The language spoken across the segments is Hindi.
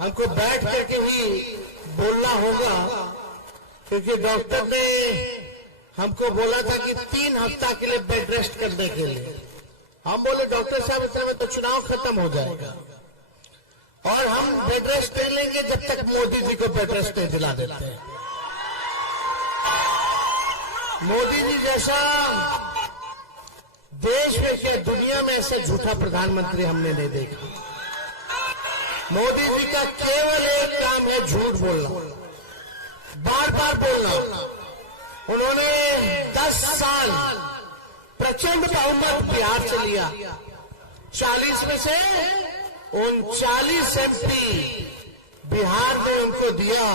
हमको बैठ करके ही बोलना होगा, क्योंकि डॉक्टर ने हमको बोला था कि 3 हफ्ता के लिए बेड रेस्ट करने के लिए। हम बोले डॉक्टर साहब इतने में तो चुनाव खत्म हो जाएगा और हम बेड रेस्ट नहीं लेंगे जब तक मोदी जी को बेड रेस्ट नहीं दिला देते हैं। मोदी जी जैसा देश में क्या दुनिया में ऐसे झूठा प्रधानमंत्री हमने नहीं देखा। मोदी जी का केवल एक काम है झूठ बोलना, बार बार बोलना। उन्होंने 10 साल प्रचंड बहुमत बिहार से लिया, 40 में से 39 MP बिहार ने उनको दिया।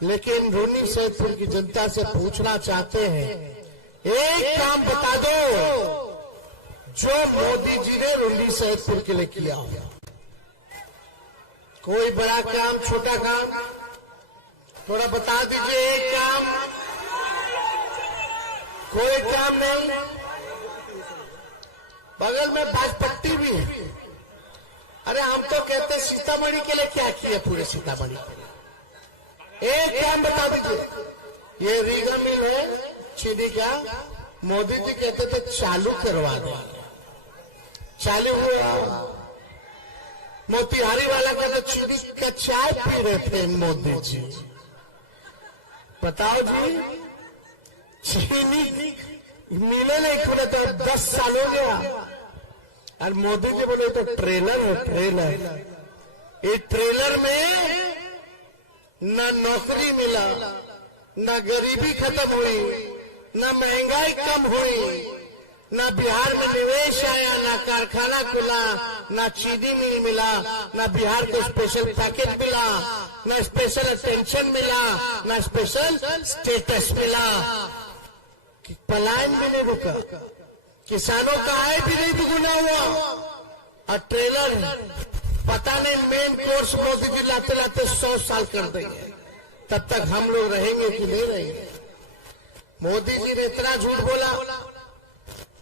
लेकिन रून्नी सैदपुर की जनता से पूछना चाहते हैं, एक काम बता दो जो मोदी जी ने रून्नी सैदपुर के लिए किया हो। कोई बड़ा काम, छोटा काम, थोड़ा बता दीजिए। एक काम, कोई काम नहीं। बगल में बाजपट्टी भी है। अरे हम तो कहते सीतामढ़ी के लिए क्या किए, पूरे सीतामढ़ी के लिए एक काम बता दीजिए। ये रीगा मिल है चीनी का, मोदी जी कहते थे चालू करवा दो, चालू हुआ। मोतिहारी वाला कहते चीनी का चाय पी रहे थे मोदी जी। बताओ जी, चीनी मिले नहीं खुले तो 10 साल हो गया और मोदी जी बोले तो ट्रेलर है, ट्रेलर। इस ट्रेलर में न नौकरी मिला, न गरीबी खत्म हुई, न महंगाई कम हुई, न बिहार में निवेश आया, न कारखाना खुला, न चीनी मिल मिला, न बिहार को स्पेशल पैकेज मिला, न स्पेशल अटेंशन मिला, न स्पेशल स्टेटस मिला। पलायन भी नहीं रुका, किसानों का आय भी नहीं दुगुना हुआ। और ट्रेलर पता नहीं मेन कोर्स मोदी जी लाते लाते 100 साल कर देंगे, तब तक हम लोग रहेंगे कि नहीं रहेंगे। मोदी जी ने इतना झूठ बोला।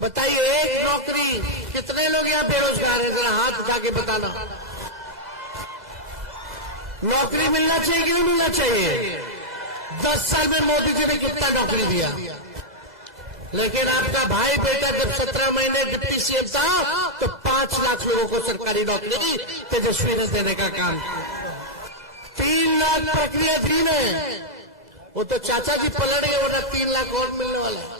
बताइए, एक नौकरी, कितने लोग यहाँ बेरोजगार हैं, जरा हाथ उठा के बताना। नौकरी मिलना चाहिए कि नहीं मिलना चाहिए? 10 साल में मोदी जी ने कितना नौकरी दिया। लेकिन आपका भाई बेटा जब 17 महीने डिप्टी सीएम था तो 5 लाख लोगों को सरकारी नौकरी तेजस्वी ने देने का काम किया। 3 लाख प्रक्रिया थी ने, वो तो चाचा जी पलट गए, वरना 3 लाख और मिलने वाला है।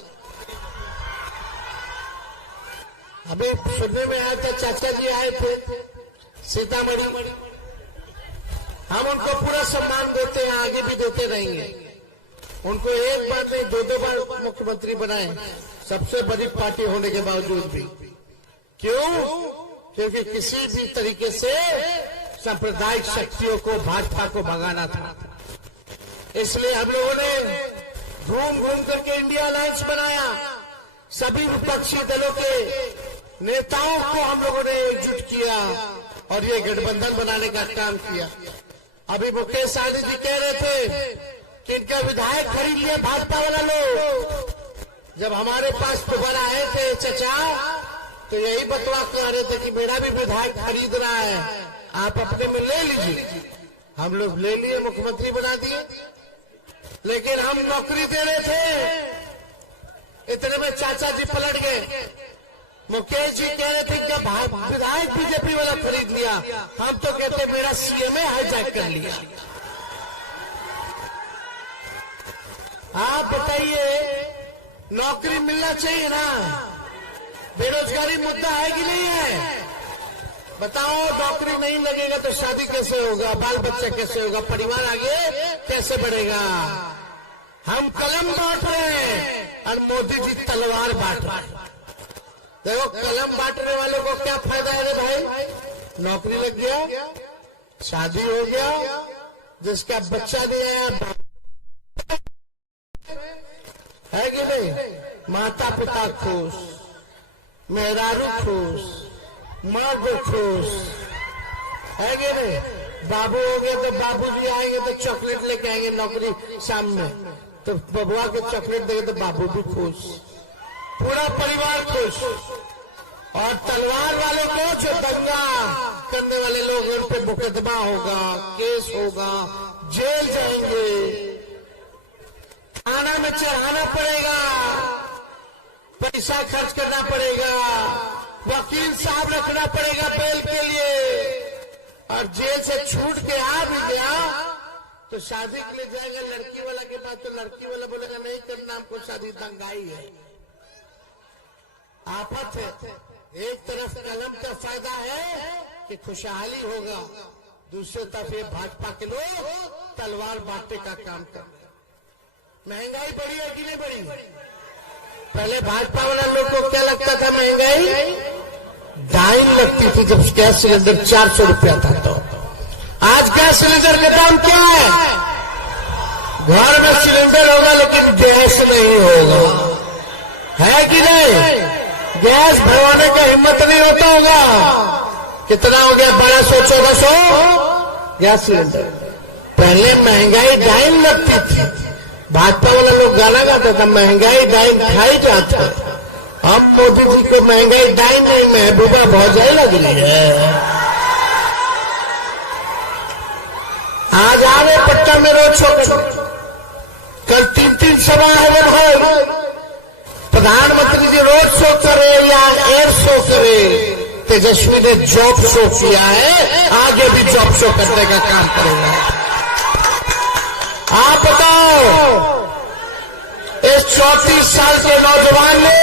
अभी सुनने में आया था चाचा जी आए थे सीतामढ़ी। हम उनको पूरा सम्मान देते हैं, आगे भी देते रहेंगे। उनको एक बार नहीं 2-2 बार मुख्यमंत्री बनाए, सबसे बड़ी पार्टी होने के बावजूद भी। क्यों? क्योंकि किसी भी तरीके से सांप्रदायिक शक्तियों को, भाजपा को भगाना था। इसलिए हम लोगों ने घूम घूम करके इंडिया अलायंस बनाया। सभी विपक्षी दलों के नेताओं को हम लोगों ने एकजुट किया और ये गठबंधन बनाने का काम किया। अभी मुकेश सहनी जी कह रहे थे कि इनका विधायक खरीद लिया भाजपा वाला लोग। जब हमारे पास दोबारा आए थे चचा, तो यही बतवा के आ रहे थे कि मेरा भी विधायक खरीद रहा है, आप अपने में ले लीजिए। हम लोग ले लिए, मुख्यमंत्री बना दिए। लेकिन हम नौकरी दे रहे थे, इतने में चाचा जी पलट गए। मुकेश जी कह रहे थे कि विधायक बीजेपी वाला खरीद लिया, हम तो कहते मेरा सीएमए हाईजैक कर लिया। आप बताइए, नौकरी मिलना चाहिए ना? बेरोजगारी मुद्दा है कि नहीं है? बताओ, नौकरी नहीं लगेगा तो शादी कैसे होगा, बाल बच्चा कैसे होगा, परिवार आगे कैसे बढ़ेगा? हम कलम बांट रहे हैं और मोदी जी तलवार बांट रहे हैं। देखो, कलम बांटने वालों को क्या फायदा है रे भाई? नौकरी लग गया, शादी हो गया, जिसका बच्चा नहीं है कि नहीं? माता पिता खुश, मेहरारू खुश, मर्द खुश, है कि नहीं? बाबू हो गए तो बाबूजी आएंगे तो चॉकलेट लेके आएंगे नौकरी शाम में, तो बबुआ के चॉकलेट देंगे तो बाबू भी खुश, पूरा परिवार खुश। और तलवार वालों को जो दंगा करने वाले लोग उन पे मुकदमा होगा, केस होगा, जेल जाएंगे, थाना में चढ़ाना पड़ेगा, पैसा खर्च करना पड़ेगा, वकील साहब रखना पड़ेगा बेल के लिए, और जेल से छूट के आ भी गया तो शादी के लिए जाएगा लड़की वाला के पास, तो लड़की वाला बोलेगा नहीं करना हमको शादी, दंगाई है, आफत है। एक तरफ कलम का फायदा है कि खुशहाली होगा, दूसरी तरफ ये भाजपा के लोग तलवार बांटने का काम कर रहे हैं। महंगाई बढ़ी है कि नहीं बढ़ी? पहले भाजपा वाला लोग को क्या लगता था महंगाई डाइन लगती थी जब गैस सिलेंडर 400 रुपया था, तो आज गैस सिलेंडर का दाम क्या है? घर में सिलेंडर होगा लेकिन गैस नहीं होगा, है कि नहीं? गैस भरवाने का हिम्मत नहीं होता होगा। कितना हो गया? 1200-1400 गैस सिलेंडर। पहले महंगाई डाइन लगती थी, भाजपा वाले लोग गाना गाता था महंगाई डाइन खाई जाता है। अब मोदी जी को महंगाई डाइन नहीं, महबूबा भौजाई लग रही है। आज आ रहे पटना में रोड शो, कल 3-3 सभा है भाई। प्रधानमंत्री जी रोड शो करे या एयर शो करे, तेजस्वी ने जॉब शो किया है, आगे भी जॉब शो करने का काम करेगा। आप बताओ, इस 34 साल के नौजवान ने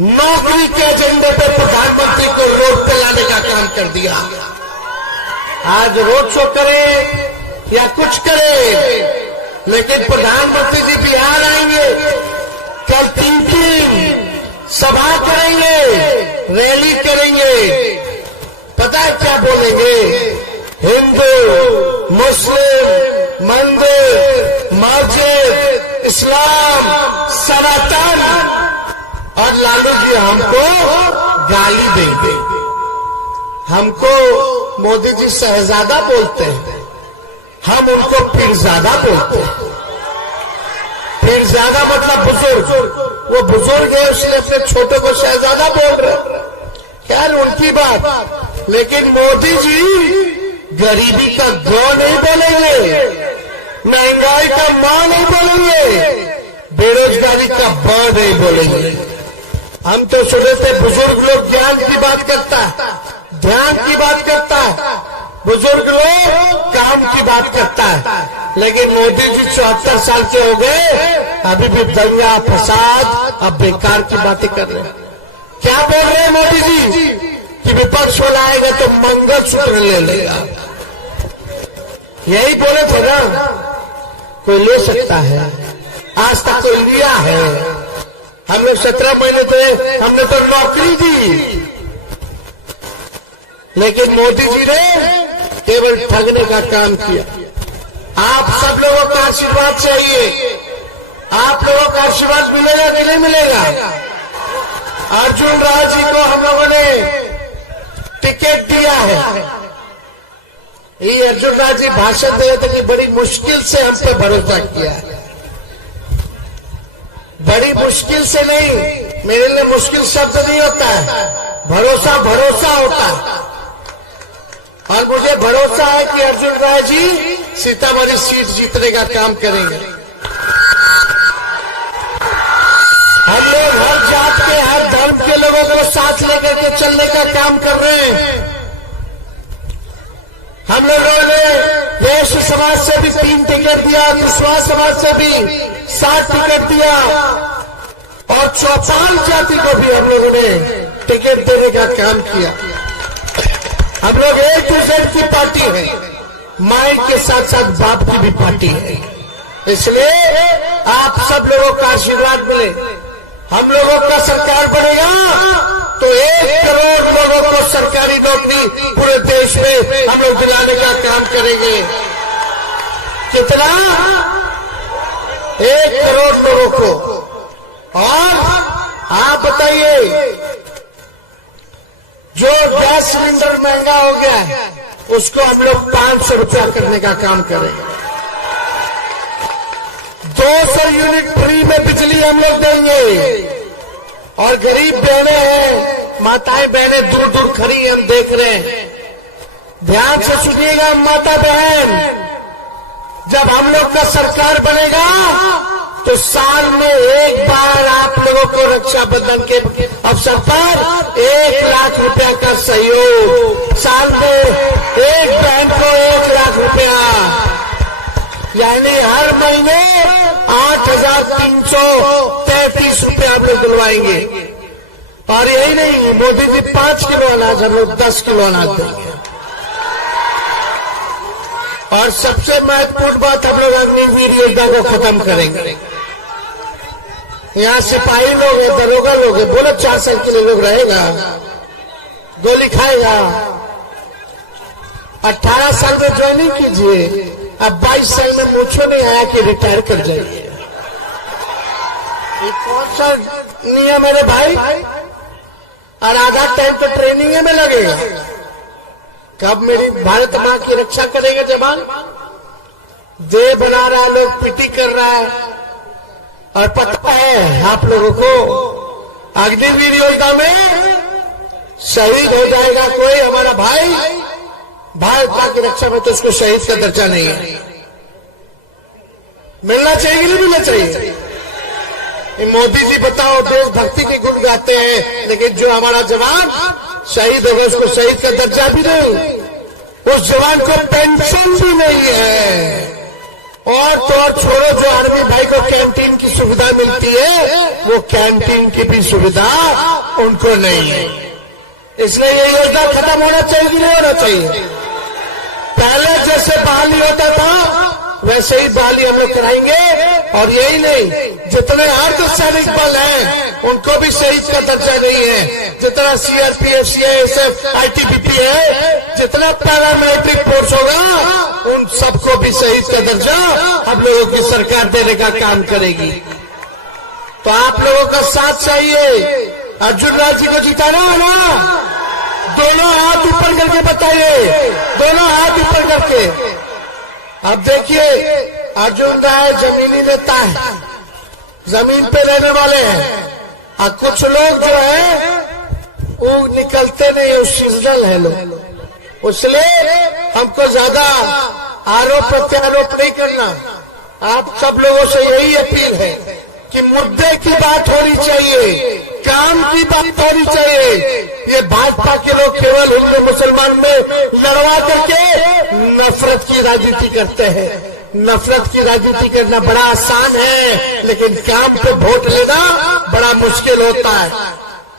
नौकरी के एजेंडे पे प्रधानमंत्री को रोड पे लाने का काम कर दिया। आज रोड शो करे या कुछ करे, लेकिन प्रधानमंत्री जी बिहार आएंगे, कल 3 सभा करेंगे, रैली करेंगे। पता है क्या बोलेंगे? हिंदू, मुस्लिम, मंदिर, मस्जिद, इस्लाम, सनातन, और लालू जी हमको गाली देंगे। हमको मोदी जी शहजादा बोलते हैं, हम उनको पीरजादा बोलते हैं। पीरजादा मतलब बुजुर्ग, वो बुजुर्ग है इसलिए अपने छोटे को शहजादा बोल रहे। क्या उनकी बात, लेकिन मोदी जी गरीबी का गौ नहीं बोलेंगे, महंगाई का मां नहीं बोलेंगे, बेरोजगारी का ब नहीं बोलेंगे। हम तो सुने थे बुजुर्ग लोग ज्ञान की बात करता है, ध्यान की बात करता है, बुजुर्ग लोग काम की बात करता है, लेकिन मोदी जी 74 साल के हो गए, अभी भी दंगा फसाद अब बेकार की बातें कर रहे हैं। क्या बोल रहे हैं मोदी जी कि विपक्ष वाला आएगा तो मंगलसूत्र ले लेगा? यही बोले थे ना, कोई ले सकता है, आज तक कोई लिया है? हम लोग 17 महीने थे, हमने तो नौकरी दी, लेकिन मोदी जी ने केवल ठगने का काम किया। आप सब लोगों का आशीर्वाद चाहिए, आप लोगों का आशीर्वाद मिलेगा कि नहीं मिलेगा? अर्जुन राज जी को हम लोगों ने टिकट दिया है। ये अर्जुन राज जी भाषण दे रहे थे कि बड़ी मुश्किल से हम पे भरोसा किया है। बड़ी मुश्किल से नहीं, मेरे लिए मुश्किल शब्द नहीं होता है, भरोसा भरोसा होता है। और मुझे भरोसा है कि अर्जुन राय जी सीतामढ़ी सीट जीतने का काम करेंगे। हम लोग हर जात के, हर धर्म के लोगों को साथ लेकर के चलने का काम कर रहे हैं। हम लोगों ने वैश्य समाज से भी 3 टिकट दिया, विश्वास समाज से भी 7 टिकट दिया, और चौपाल जाति को भी हम लोगों ने टिकट देने का काम किया। हम लोग A to Z की पार्टी है, माई के साथ साथ बाप की भी पार्टी है, इसलिए आप सब लोगों का आशीर्वाद मिले। हम लोगों का सरकार बनेगा तो 1 करोड़ लोगों को सरकारी नौकरी पूरे देश में हम लोग दिलाने का काम करेंगे। कितना? 1 करोड़ लोगों को। और आप बताइए, जो गैस सिलेंडर महंगा हो गया है उसको हम लोग 500 रुपया करने का काम करेंगे। 200 यूनिट फ्री में बिजली हम लोग देंगे, और गरीब बहनें हैं, माताएं बहनें दूर दूर खड़ी हम देख रहे हैं। ध्यान से सुनिएगा माता बहन, जब हम लोग का सरकार बनेगा तो साल में एक बार आप लोगों को रक्षाबंधन के अवसर पर 1 लाख रुपया का सहयोग, साल में एक बहन को 1 लाख रुपया, यानी हर महीने 8,333 रुपया आप लोग दिलवाएंगे। और यही नहीं, मोदी जी 5 किलो अनाज, हम लोग 10 किलो अनाज देंगे। और सबसे महत्वपूर्ण बात, हम लोग अग्निवीर योजना को खत्म करेंगे। यहाँ सिपाही लोग हैं, दरोगा लोग हैं, बोलो 4 साल के लिए लोग रहेगा, गोली खाएगा। 18 साल में ज्वाइनिंग कीजिए, अब 22 साल में मुझको नहीं आया कि रिटायर कर जाइए। ये कौन सा नियम है भाई? और आधा टाइम तो ट्रेनिंग में लगेगा। कब मेरी भारत मां की रक्षा करेगा जवान? देह बना रहा है, लोग पीटी कर रहा है। और पता है आप लोगों को, अग्निवीर योजना में शहीद हो जाएगा कोई हमारा भाई, भारत मां की रक्षा में, तो उसको शहीद का दर्जा नहीं है। मिलना चाहिए कि नहीं मिलना चाहिए? मोदी जी बताओ, देशभक्ति के गुण गाते हैं, लेकिन जो हमारा जवान शहीद होगा उसको शहीद का दर्जा भी नहीं, उस जवान को पेंशन भी नहीं है। और तो और छोड़ो, जो आर्मी भाई को कैंटीन की सुविधा मिलती है, वो कैंटीन की भी सुविधा उनको नहीं है। इसलिए ये योजना खत्म होना चाहिए कि नहीं होना चाहिए? पहले जैसे बहाली होता था वैसे ही बहाली हम लोग कराएंगे। और यही नहीं, जितने अर्धसैनिक बल हैं उनको भी शहीद का दर्जा नहीं है। जितना सीआरपीएफ, सीआईएसएफ, आईटीबीपी है, जितना पैरामिलिट्री फोर्स होगा, उन सबको भी शहीद का दर्जा हम लोगों की सरकार देने का काम करेगी। तो आप लोगों का साथ चाहिए। अर्जुन राज जी को जिताना है ना? दोनों हाथ ऊपर करके बताइए, दोनों हाथ ऊपर करके। अब देखिए, अर्जुन राय जमीनी नेता है, जमीन पे रहने वाले हैं। और कुछ लोग जो है वो निकलते नहीं, वो सीजनल है लोग। इसलिए हमको ज्यादा आरोप प्रत्यारोप नहीं करना। आप सब लोगों से यही अपील है कि मुद्दे की बात होनी चाहिए, काम की बात होनी चाहिए। ये भाजपा के लोग केवल हिंदू मुसलमान में लड़वा करके नफरत की राजनीति करते हैं। नफरत की राजनीति करना बड़ा आसान है, लेकिन काम पे वोट लेना बड़ा मुश्किल होता है।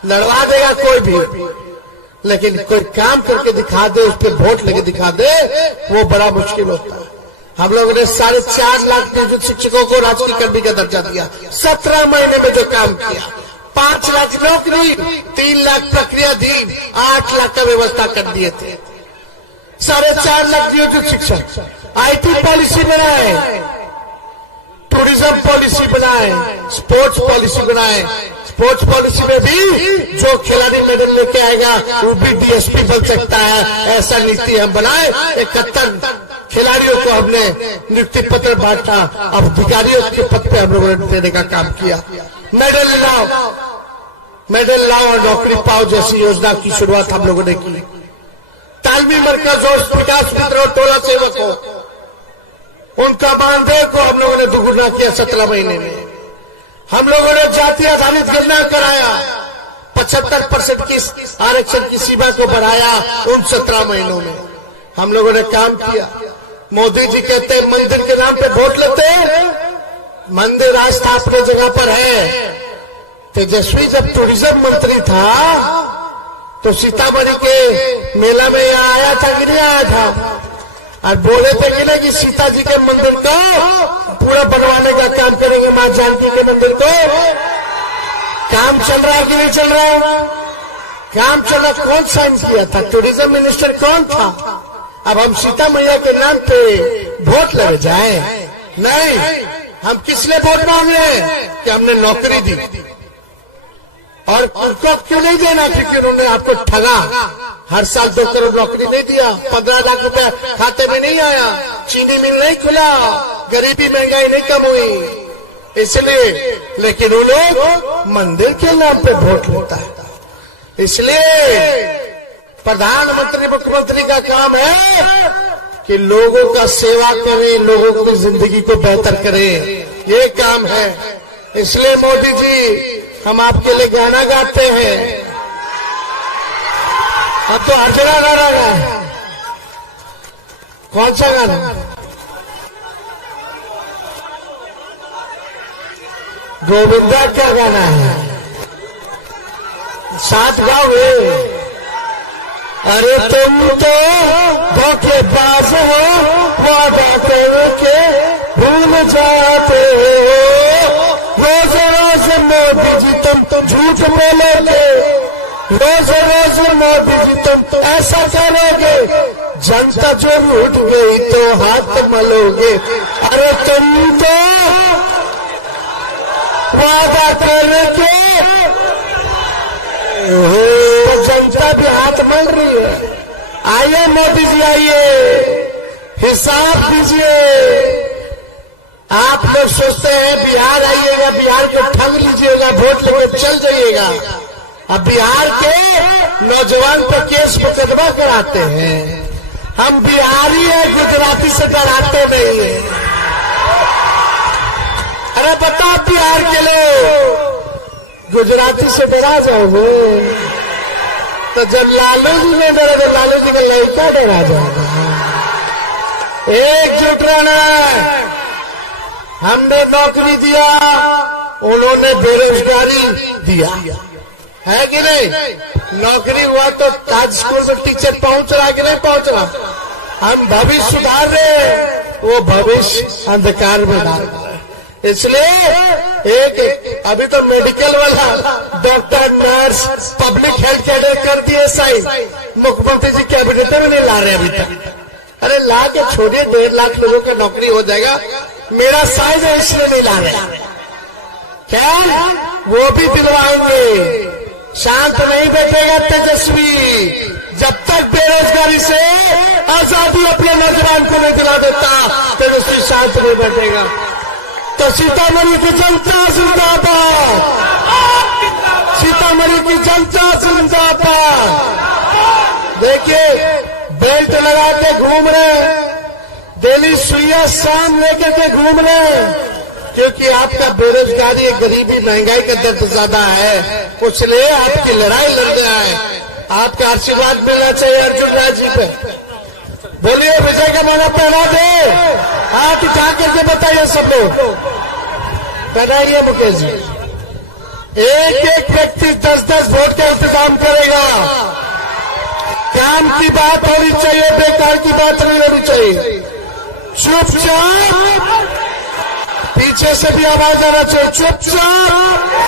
लड़वा देगा कोई भी, लेकिन कोई काम करके दिखा दे, उस पर वोट लेके दिखा दे, वो बड़ा मुश्किल होता है। हम लोगों ने 4.5 लाख नियोजित शिक्षकों को राजकीय कर्मी का दर्जा दिया, 17 महीने में जो काम किया। 5 लाख नौकरी, 3 लाख प्रक्रियाधीन, 8 लाख का व्यवस्था कर दिए थे। 4.5 लाख नियोजित शिक्षक, आईटी पॉलिसी बनाए, टूरिज्म पॉलिसी बनाए, स्पोर्ट्स पॉलिसी बनाए। स्पोर्ट्स पॉलिसी में भी जो खिलाड़ी मेडल लेके आएगा वो भी डीएसपी बन सकता है, ऐसा नीति हम बनाए। 71 खिलाड़ियों को हमने नियुक्ति पत्र बांटा, अब अधिकारियों के पद पे हम लोगों ने देने का काम किया। मेडल लाओ, मेडल लाओ और नौकरी पाओ जैसी योजना की शुरुआत हम लोगों ने की। तालमी मरकज और विकास मित्र और टोला सेवकों, उनका मानदेय को हम लोगों ने दुगुना किया 17 महीने में। हम लोगों ने जाति आधारित गणना कराया, 75% की आरक्षण की सीमा को बढ़ाया उन 17 महीनों में। हम लोगों ने काम किया। मोदी जी कहते हैं मंदिर के नाम पे वोट लेते हैं, मंदिर आस्था अपने जगह पर है। तेजस्वी जब टूरिज्म मंत्री था तो सीतामढ़ी के मेला में यहाँ आया था कि नहीं आया था? और बोले थे कि नहीं कि सीता जी के मंदिर को पूरा बनवाने का काम करेंगे, मां जानकी के मंदिर को। काम चल रहा है कि नहीं चल रहा है? काम चल रहा। कौन साइन किया था? टूरिज्म मिनिस्टर कौन था? अब हम सीता मैया के नाम पे वोट लग जाए? नहीं, हम किस लिए वोट मांग रहे हैं? कि हमने नौकरी दी। और उनको क्यों नहीं देना? क्योंकि उन्होंने आपको ठगा। हर साल 2 करोड़ नौकरी नहीं दिया, 15 लाख रुपया खाते में नहीं आया, चीनी मिल नहीं खुला, गरीबी महंगाई नहीं कम हुई। इसलिए, लेकिन वो लोग मंदिर के नाम पे वोट लेता है। इसलिए प्रधानमंत्री मुख्यमंत्री का काम है कि लोगों का सेवा करें, लोगों की जिंदगी को बेहतर करें, ये काम है। इसलिए मोदी जी, हम आपके लिए गाना गाते हैं। अब तो हर जगह गाना है। कौन सा गाना? गोविंदा क्या गाना है? साथ गाओगे? अरे तुम तो धोखेबाज हो, वादा करके भूल जाते हो। रोज रोज मोदी जी तुम झूठ बोलोगे, रोज रोज मोदी जी तुम ऐसा करोगे, जनता जो उठ गई तो हाथ मलोगे। अरे तुम तो वादा करके तो जनता भी हाथ मल रही है। आइए मोदी जी, आइए, हिसाब दीजिए। आप लोग सोचते हैं बिहार आइएगा, बिहार को ठग लीजिएगा, वोट लेकर चल जाइएगा। अब बिहार के नौजवान पर केस मुकदमा कराते हैं। हम बिहारी हैं, गुजराती से डराते नहीं है। अरे बताओ बिहार के लोग, गुजराती से डरा जाओगे तो जब लालू जी ने डरा तो लालू जी का लड़का डरा जाएगा। एकजुट रहना। हमने नौकरी दिया, उन्होंने बेरोजगारी दिया, है कि नहीं? नौकरी हुआ तो आज स्कूल में टीचर पहुंच रहा कि नहीं पहुंच रहा? हम भविष्य सुधार रहे, वो भविष्य अंधकार में डाल रहे। इसलिए एक अभी तो मेडिकल वाला doctor, nurse, public health cadre कर दिए साइन। मुख्यमंत्री जी कैबिनेट में नहीं ला रहे अभी तक। अरे ला के छोड़िए, 1.5 लाख लोगों की नौकरी हो जाएगा। मेरा साइन है इसलिए नहीं ला रहे। क्या वो भी दिलवाएंगे। शांत नहीं बैठेगा तेजस्वी जब तक बेरोजगारी से आजादी अपने नौजवान को नहीं दिला देता। तेजस्वी शांत नहीं बैठेगा। तो सीतामढ़ी की जनता जिंदाबाद, सीतामढ़ी की जनता जिंदाबाद। देखिए, बेल्ट लगा के घूम रहे, डेली सुइया शाम लेकर के घूम रहे, क्योंकि आपका बेरोजगारी, गरीबी, महंगाई का दर्द ज्यादा है। इसलिए आपकी लड़ाई लड़ रहा है। आपका आशीर्वाद मिलना चाहिए अर्जुन राज जी पे। बोलिए, विजय का माला पहना दे। हाथ उठा करके बताइए सब लोग, पहनाइए मुकेश जी। एक एक व्यक्ति 10-10 वोट का इंतजाम करेगा। काम की बात होनी चाहिए, बेकार की बात नहीं होनी चाहिए। चुपचाप, पीछे से भी आवाज आना चाहिए, चुपचाप